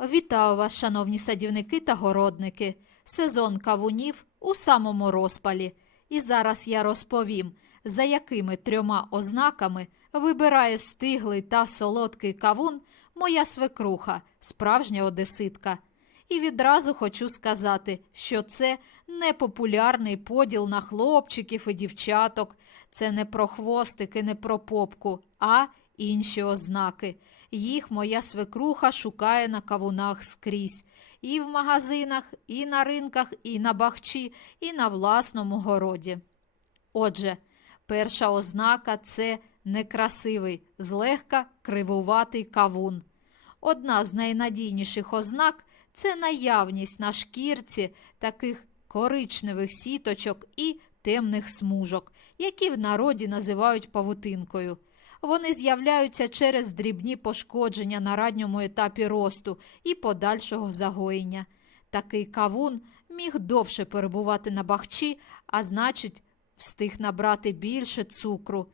Вітаю вас, шановні садівники та городники. Сезон кавунів у самому розпалі. І зараз я розповім, за якими трьома ознаками вибирає стиглий та солодкий кавун моя свекруха, справжня одеситка. І відразу хочу сказати, що це не популярний поділ на хлопчиків і дівчаток, це не про хвостики, не про попку, а інші ознаки. Їх моя свекруха шукає на кавунах скрізь. І в магазинах, і на ринках, і на бахчі, і на власному городі. Отже, перша ознака це некрасивий, злегка кривуватий кавун. Одна з найнадійніших ознак це наявність на шкірці таких коричневих сіточок і темних смужок, які в народі називають павутинкою. Вони з'являються через дрібні пошкодження на ранньому етапі росту і подальшого загоєння. Такий кавун міг довше перебувати на бахчі, а значить, встиг набрати більше цукру.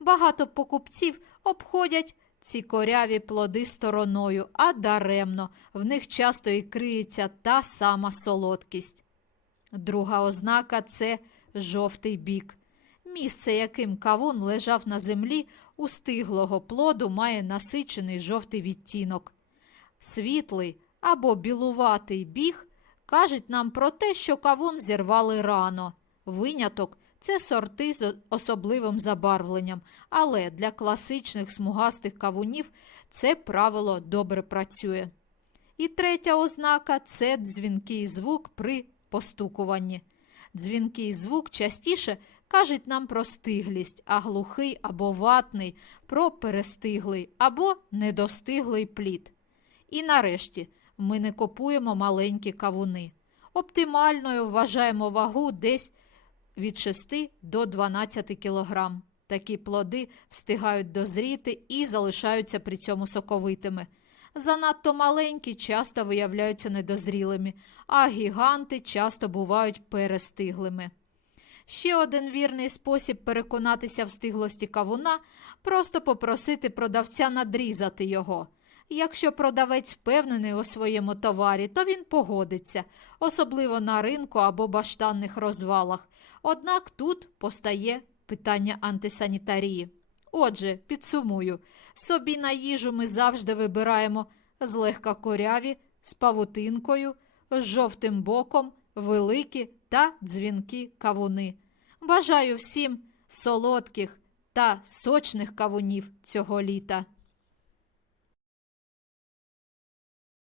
Багато покупців обходять ці коряві плоди стороною, а даремно в них часто і криється та сама солодкість. Друга ознака це жовтий бік. Місце, яким кавун лежав на землі, у стиглого плоду має насичений жовтий відтінок. Світлий або білуватий біг кажуть нам про те, що кавун зірвали рано. Виняток це сорти з особливим забарвленням, але для класичних смугастих кавунів це правило добре працює. І третя ознака це дзвінкий звук при постукуванні. Дзвінкий звук частіше кажуть нам про стиглість, а глухий або ватний про перестиглий або недостиглий плід. І нарешті ми не купуємо маленькі кавуни. Оптимальною вважаємо вагу десь від 6 до 12 кілограм. Такі плоди встигають дозріти і залишаються при цьому соковитими. Занадто маленькі часто виявляються недозрілими, а гіганти часто бувають перестиглими. Ще один вірний спосіб переконатися в стиглості кавуна просто попросити продавця надрізати його. Якщо продавець впевнений у своєму товарі, то він погодиться, особливо на ринку або баштанних розвалах. Однак тут постає питання антисанітарії. Отже, підсумую, собі на їжу ми завжди вибираємо злегка коряві, з павутинкою, з жовтим боком, великі та дзвінкі кавуни. Бажаю всім солодких та сочних кавунів цього літа.